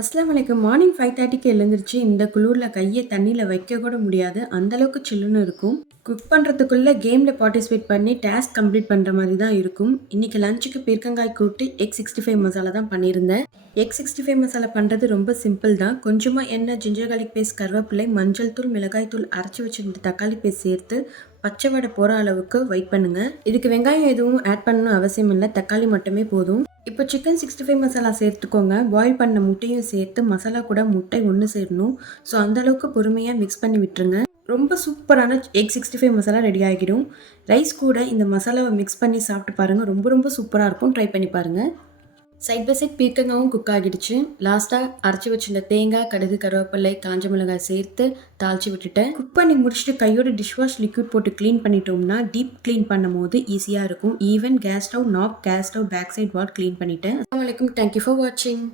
அஸ்ஸலாமு அலைக்கும். மார்னிங் 5:30க்கு எழுந்திருச்சு இந்த குளூர்ல கைய தண்ணீல வைக்க கூட முடியாது. அந்த அளவுக்கு சில்லுன்னு இருக்கும். குக் பண்றதுக்குள்ள கேம்ல பார்ட்டிசிபேட் பண்ணி டாஸ்க் கம்ப்ளீட் பண்ற மாரி தான் இருக்கும். இன்னைக்கு லஞ்சுக்கு பீர்க்கங்காய் கூட்டு எக் 65 மசாலா தான் பண்ணியிருந்தேன். எக் 65 மசாலா பண்றது ரொம்ப சிம்பிள் தான். கொஞ்சமா எண்ணெய், ஜிஞ்சர் கார்லிக் பேஸ்ட், கருவேப்பிலை, மஞ்சள் தூள், மிளகாய் தூள், அரைச்சு வச்சிருந்த தக்காளி பேஸ்ட் சேர்த்து பச்சை வடை போற அளவுக்கு வெயிட் பண்ணுங்க. இதுக்கு வெங்காயம் எதுவும் ஆட் பண்ணணும் அவசியம் இல்லை. தக்காளி மட்டுமே போதும். இப்போ சிக்கன் 65 மசாலா சேர்த்துக்கோங்க. பாயில் பண்ண முட்டையும் சேர்த்து மசாலா கூட முட்டை ஒன்று சேரணும். ஸோ அந்தளவுக்கு பொறுமையாக மிக்ஸ் பண்ணி விட்டுருங்க. ரொம்ப சூப்பரான எக் 65 மசாலா ரெடி ஆகிடும். ரைஸ் கூட இந்த மசாலாவை மிக்ஸ் பண்ணி சாப்பிட்டு பாருங்கள். ரொம்ப ரொம்ப சூப்பராக இருக்கும். ட்ரை பண்ணி பாருங்கள். சைட் பை சைட் பீர்க்கங்காவும் குக் ஆகிடுச்சு. லாஸ்ட்டாக அரைச்சி வச்சிருந்த தேங்காய், கடுகு, கருவேப்பிலை, காஞ்ச மிளகாய் சேர்த்து தாளித்து விட்டுட்டேன். குக் பண்ணி முடிச்சுட்டு கையோட டிஷ் வாஷ் லிக்விட் போட்டு க்ளீன் பண்ணிட்டோம்னா டீப் க்ளீன் பண்ணும் போது ஈஸியாக இருக்கும். Even gas stove, back side wall clean பண்ணிட்டேன். அஸ்ஸலாமு அலைக்கும். தேங்க்யூ ஃபார் வாட்சிங்.